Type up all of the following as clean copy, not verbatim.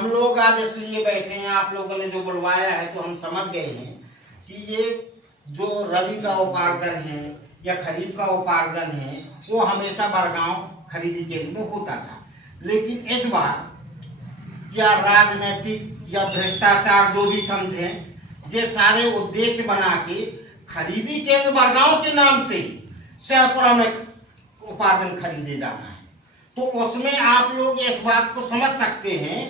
हम लोग आज इसलिए बैठे हैं, आप लोगों ने जो बुलवाया है तो हम समझ गए हैं कि ये जो रबी का उपार्जन है या खरीफ का उपार्जन है वो हमेशा बरगांव खरीदी केंद्र में होता था। लेकिन इस बार या राजनीतिक या भ्रष्टाचार जो भी समझें, ये सारे उद्देश्य बना के खरीदी केंद्र बरगांव के नाम से ही शाहपुरा में उपार्जन खरीदे जाना है। तो उसमें आप लोग इस बात को समझ सकते हैं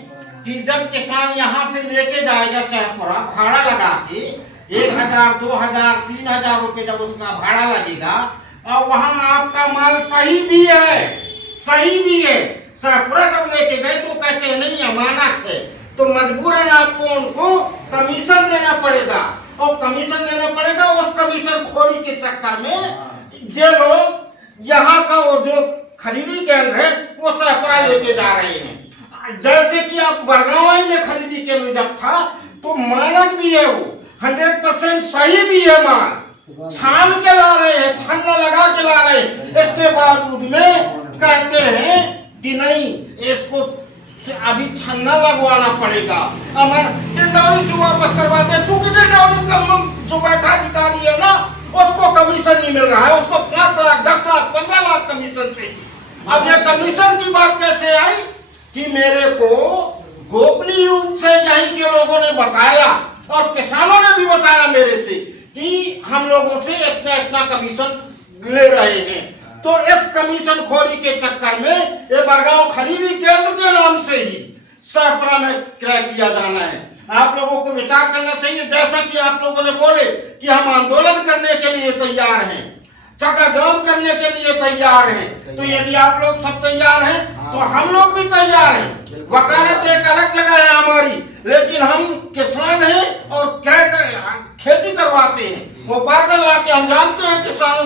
कि जब किसान यहाँ से लेके जाएगा शाहपुरा, भाड़ा लगा के 1000, 2000, 3000 रुपये जब उसका भाड़ा लगेगा और वहां आपका माल सही भी है, शाहपुरा जब लेके गए तो कहते हैं नहीं अमानत है, तो मजबूरन आपको उनको कमीशन देना पड़ेगा। और कमीशन देना पड़ेगा, उस कमीशन खोरी के चक्कर में जे लोग यहाँ का वो जो खरीदी केंद्र है वो शाहपुरा लेके जा रहे हैं। जैसे कि आप बरगांव में खरीदी केंद्र जब था तो मानक भी है, वो 100% सही भी है, माल छान के ला रहे हैं, छन्ना लगा के ला रहे हैं। इसके बावजूद में कहते हैं कि नहीं इसको अभी छन्ना लगवाना पड़ेगा। टिंडौरी से वापस करवाते हैं, चूंकि टिंडौरी का जो बैठा अधिकारी है ना उसको कमीशन नहीं मिल रहा है, उसको 5 लाख 10 लाख 15 लाख कमीशन चाहिए। अब ये कमीशन की बात कैसे आई कि मेरे को गोपनीय रूप से यहीं के लोगों ने बताया और किसानों ने भी बताया मेरे से कि हम लोगों से इतना इतना कमीशन ले रहे हैं। तो इस कमीशन खोरी के चक्कर में ये बरगांव खरीदी केंद्र के नाम से ही शाहपुरा में क्रय किया जाना है। आप लोगों को विचार करना चाहिए। जैसा कि आप लोगों ने बोले कि हम आंदोलन करने के लिए तैयार हैं, चक्काजाम करने के लिए तैयार हैं, तो यदि आप लोग सब तैयार हैं तो हम लोग भी तैयार हैं। वकालत एक अलग जगह है हमारी, लेकिन हम किसान हैं और खेती करवाते हैं, उपार्जन लाते। हम जानते हैं किसानों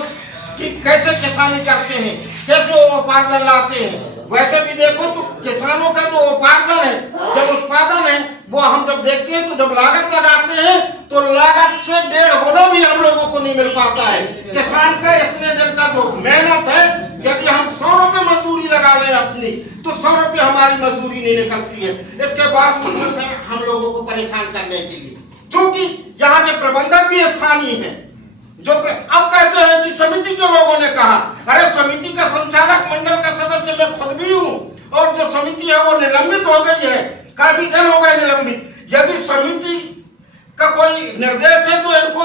कि कैसे किसानी करते हैं, कैसे वो उपार्जन लाते हैं। वैसे भी देखो तो किसानों का जो उपार्जन है, जब उत्पादन है, वो हम जब देखते हैं तो जब लागत लगाते हैं तो लागत से 1.5 गुना भी हम लोगों को नहीं मिल पाता है। किसान का इतने दिन का जो मेहनत है, यदि हम 100 रुपए मजदूरी लगा लें अपनी तो 100 रुपए हमारी मजदूरी नहीं निकलती है। इसके बाद हम लोगों को परेशान करने के लिए, क्योंकि यहाँ के प्रबंधक भी स्थानीय है। जो अब कहते हैं कि समिति के लोगों ने कहा, अरे समिति का संचालक मंडल का सदस्य मैं खुद भी हूँ और जो समिति है वो निलंबित हो गई है, काफी दिन हो गए निलंबित। यदि समिति का कोई निर्देश है तो इनको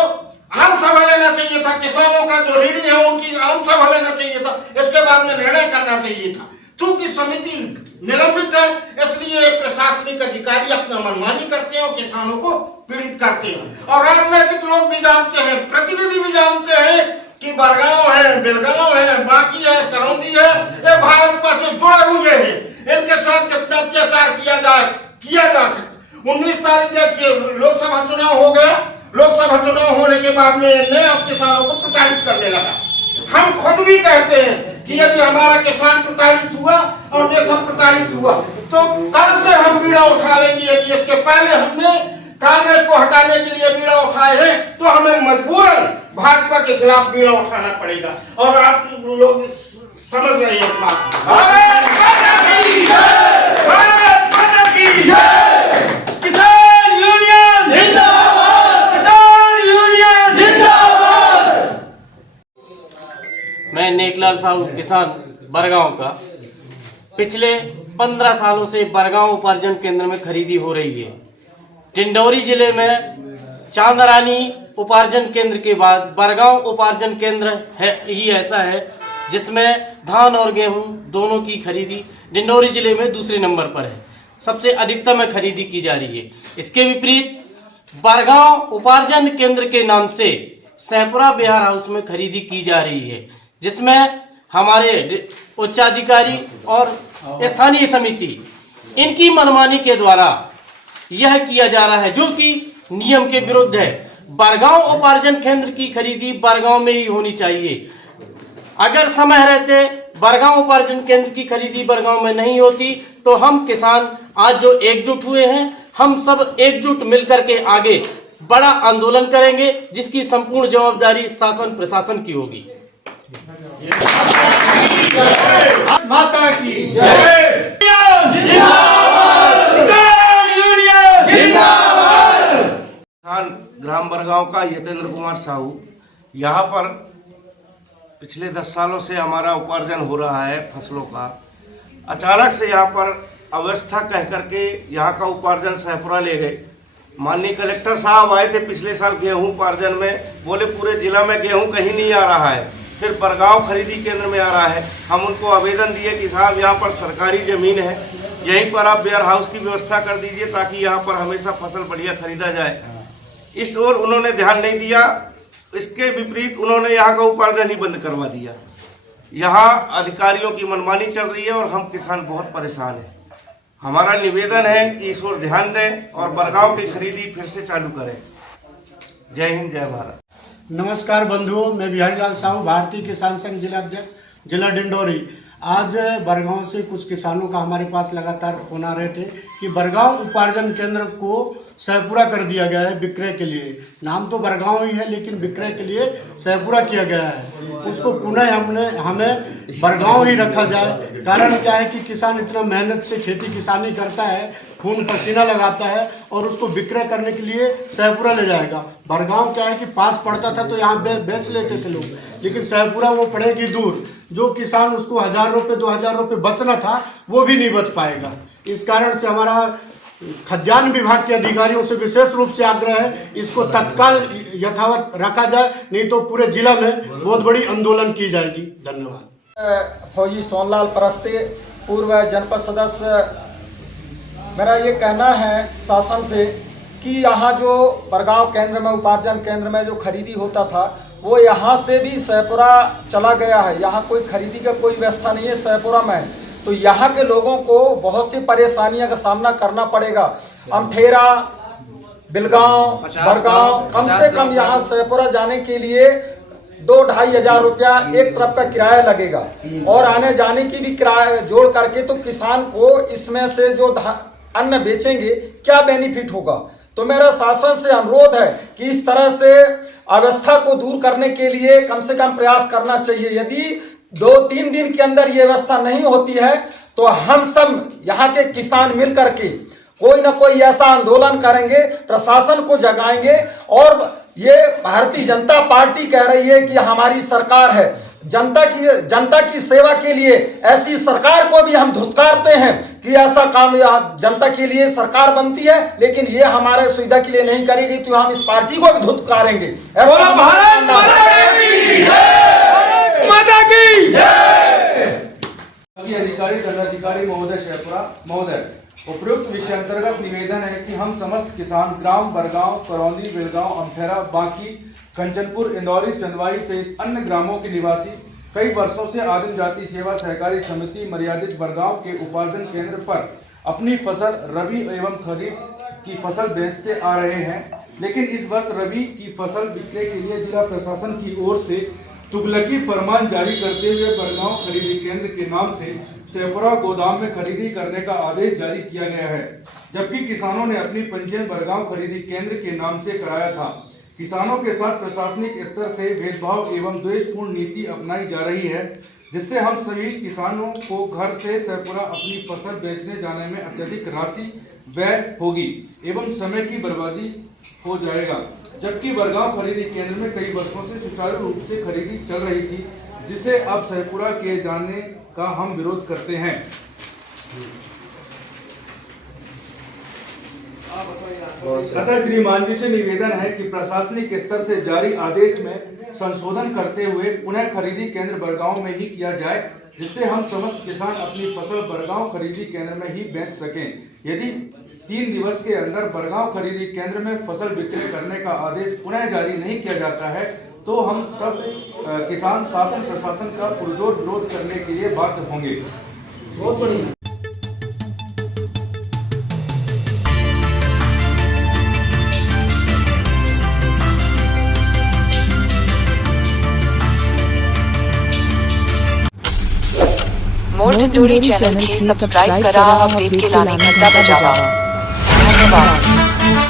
आम सभा लेना चाहिए था, किसानों का जो ऋणी है उनकी आम सभा लेना चाहिए था, इसके बाद में निर्णय करना चाहिए था। चूंकि समिति निलंबित है इसलिए प्रशासनिक अधिकारी अपना मनमानी करते हैं और किसानों को पीड़ित करते हैं। और राजनीतिक लोग भी जानते हैं, प्रतिनिधि भी जानते हैं कि बरगांव है, बेलगांव है, बाकी है, करौंदी है, ये भाजपा से जुड़े हुए हैं। इनके साथ जितना अत्याचार किया जा सकता। 19 तारीख देखिए लोकसभा चुनाव हो गया, लोकसभा चुनाव होने के बाद में इन्हें अब किसानों को प्रताड़ित करने लगा। हम खुद भी कहते हैं कि यदि हमारा किसान प्रताड़ित हुआ और ये सब प्रताड़ित हुआ तो कल से हम बीड़ा उठा लेंगे। यदि इसके पहले हमने कांग्रेस को हटाने के लिए बीड़ा उठाए हैं तो हमें मजबूरन भाजपा के खिलाफ बीड़ा उठाना पड़ेगा। और आप लोग समझ रहे हैं इस बात। किसान यूनियन जिंदाबाद, किसान यूनियन जिंदाबाद। मैं नेकलाल साहू किसान बरगांव का पिछले 15 सालों से बरगांव उपार्जन केंद्र में खरीदी हो रही है। टिंडौरी जिले में चांदरानी उपार्जन केंद्र के बाद बरगांव उपार्जन केंद्र है ही ऐसा है जिसमें धान और गेहूं दोनों की खरीदी डिंडौरी जिले में दूसरे नंबर पर है, सबसे अधिकतम खरीदी की जा रही है। इसके विपरीत बरगांव उपार्जन केंद्र के नाम से शाहपुरा बिहार हाउस में खरीदी की जा रही है, जिसमें हमारे उच्चाधिकारी और स्थानीय समिति इनकी मनमानी के द्वारा यह किया जा रहा है जो कि नियम के विरुद्ध है। बरगांव उपार्जन केंद्र की खरीदी बरगांव में ही होनी चाहिए। अगर समय रहते बरगांव उपार्जन केंद्र की खरीदी बरगांव में नहीं होती तो हम किसान आज जो एकजुट हुए हैं, हम सब एकजुट मिलकर के आगे बड़ा आंदोलन करेंगे जिसकी संपूर्ण जवाबदारी शासन प्रशासन की होगी। माता की जय। बरगांव का यतेंद्र कुमार साहू। यहाँ पर पिछले 10 सालों से हमारा उपार्जन हो रहा है फसलों का। अचानक से यहाँ पर अव्यवस्था कह करके यहाँ का उपार्जन सहपुरा ले गए। माननीय कलेक्टर साहब आए थे पिछले साल गेहूं उपार्जन में, बोले पूरे जिला में गेहूं कहीं नहीं आ रहा है, सिर्फ बरगांव खरीदी केंद्र में आ रहा है। हम उनको आवेदन दिए कि साहब यहाँ पर सरकारी ज़मीन है, यहीं पर आप वेयर हाउस की व्यवस्था कर दीजिए ताकि यहाँ पर हमेशा फसल बढ़िया खरीदा जाए। इस ओर उन्होंने ध्यान नहीं दिया। इसके विपरीत उन्होंने यहाँ का उपार्जन ही बंद करवा दिया। यहाँ अधिकारियों की मनमानी चल रही है और हम किसान बहुत परेशान हैं। हमारा निवेदन है कि इस ओर ध्यान दें और बरगांव की खरीदी फिर से चालू करें। जय हिंद, जय भारत। नमस्कार बंधुओं, मैं बिहारी लाल साहू, भारतीय किसान संघ जिला अध्यक्ष, जिला डिंडोरी। आज बरगांव से कुछ किसानों का हमारे पास लगातार फोन आ रहे थे कि बरगांव उपार्जन केंद्र को सहपुरा कर दिया गया है विक्रय के लिए। नाम तो बरगांव ही है लेकिन विक्रय के लिए सहपुरा किया गया है। उसको पुनः हमें बरगांव ही रखा जाए। कारण क्या है कि किसान इतना मेहनत से खेती किसानी करता है, खून पसीना लगाता है और उसको विक्रय करने के लिए सहपुरा ले जाएगा। बरगांव क्या है कि पास पड़ता था तो यहाँ बेच लेते थे लोग, लेकिन सहपुरा वो पड़ेगी दूर। जो किसान उसको 1000 रुपये 2000 रुपये बचना था वो भी नहीं बच पाएगा। इस कारण से हमारा खाद्यान्न विभाग के अधिकारियों से विशेष रूप से आग्रह है, इसको तत्काल यथावत रखा जाए, नहीं तो पूरे जिला में बहुत बड़ी आंदोलन की जाएगी। धन्यवाद। फौजी सोनलाल परस्ते, पूर्व जनपद सदस्य। मेरा ये कहना है शासन से कि यहाँ जो बरगांव केंद्र में, उपार्जन केंद्र में जो खरीदी होता था वो यहाँ से भी सहपुरा चला गया है। यहाँ कोई खरीदी का कोई व्यवस्था नहीं है सहपुरा में, तो यहाँ के लोगों को बहुत सी परेशानियों का सामना करना पड़ेगा। अमठेरा, बिलगांव, बरगांव, कम से कम यहाँ सहपुरा जाने के लिए 2-2.5 हजार रुपया एक तरफ का किराया लगेगा और आने जाने की भी किराया जोड़ करके तो किसान को इसमें से जो अन्न बेचेंगे क्या बेनिफिट होगा। तो मेरा शासन से अनुरोध है कि इस तरह से अवस्था को दूर करने के लिए कम से कम प्रयास करना चाहिए। यदि 2-3 दिन के अंदर ये व्यवस्था नहीं होती है तो हम सब यहाँ के किसान मिल करके कोई ना कोई ऐसा आंदोलन करेंगे, प्रशासन को जगाएंगे। और ये भारतीय जनता पार्टी कह रही है कि हमारी सरकार है, जनता की सेवा के लिए ऐसी सरकार को भी हम धुतकारते हैं कि ऐसा काम जनता के लिए सरकार बनती है लेकिन ये हमारे सुविधा के लिए नहीं करेगी, तो हम इस पार्टी को भी धुतकारेंगे। अधिकारी दंडाधिकारी महोदय सहपुरा महोदय, उपयुक्त विषय अंतर्गत निवेदन है कि हम समस्त किसान ग्राम बरगांव, करौंदी, बेलगांव, अमठेरा, बांकी, कंचनपुर, इंदौरी, चंदवाई सहित अन्य ग्रामों के निवासी कई वर्षों से आदिम जाति सेवा सहकारी समिति मर्यादित बरगांव के उपार्जन केंद्र पर अपनी फसल रबी एवं खरीफ की फसल बेचते आ रहे हैं, लेकिन इस वर्ष रबी की फसल बिक्री के लिए जिला प्रशासन की ओर से तुगलकी फरमान जारी करते हुए बरगांव खरीदी केंद्र के नाम से सहपुरा गोदाम में खरीदी करने का आदेश जारी किया गया है, जबकि किसानों ने अपनी पंजीयन बरगांव खरीदी केंद्र के नाम से कराया था। किसानों के साथ प्रशासनिक स्तर से भेदभाव एवं द्वेषपूर्ण नीति अपनाई जा रही है, जिससे हम सभी किसानों को घर से सहपुरा अपनी फसल बेचने जाने में अत्यधिक राशि व्यय होगी एवं समय की बर्बादी हो जाएगा। जबकि बरगांव खरीदी केंद्र में कई वर्षों से सुचारू रूप से खरीदी चल रही थी, जिसे अब सहपुरा किए जाने का हम विरोध करते हैं। अतः श्रीमान जी से निवेदन है कि प्रशासनिक स्तर से जारी आदेश में संशोधन करते हुए पुनः खरीदी केंद्र बरगांव में ही किया जाए, जिससे हम समस्त किसान अपनी फसल बरगांव खरीदी केंद्र में ही बेच सकें। यदि 3 दिवस के अंदर बरगांव खरीदी केंद्र में फसल विक्रय करने का आदेश पुनः जारी नहीं किया जाता है तो हम सब किसान शासन प्रशासन का पुरजोर विरोध करने के लिए बाध्य होंगे। बहुत बढ़िया। मोर टिंडोरी चैनल के सब्सक्राइब करा, अपडेट के लाने घंटा बजावा। धन्यवाद।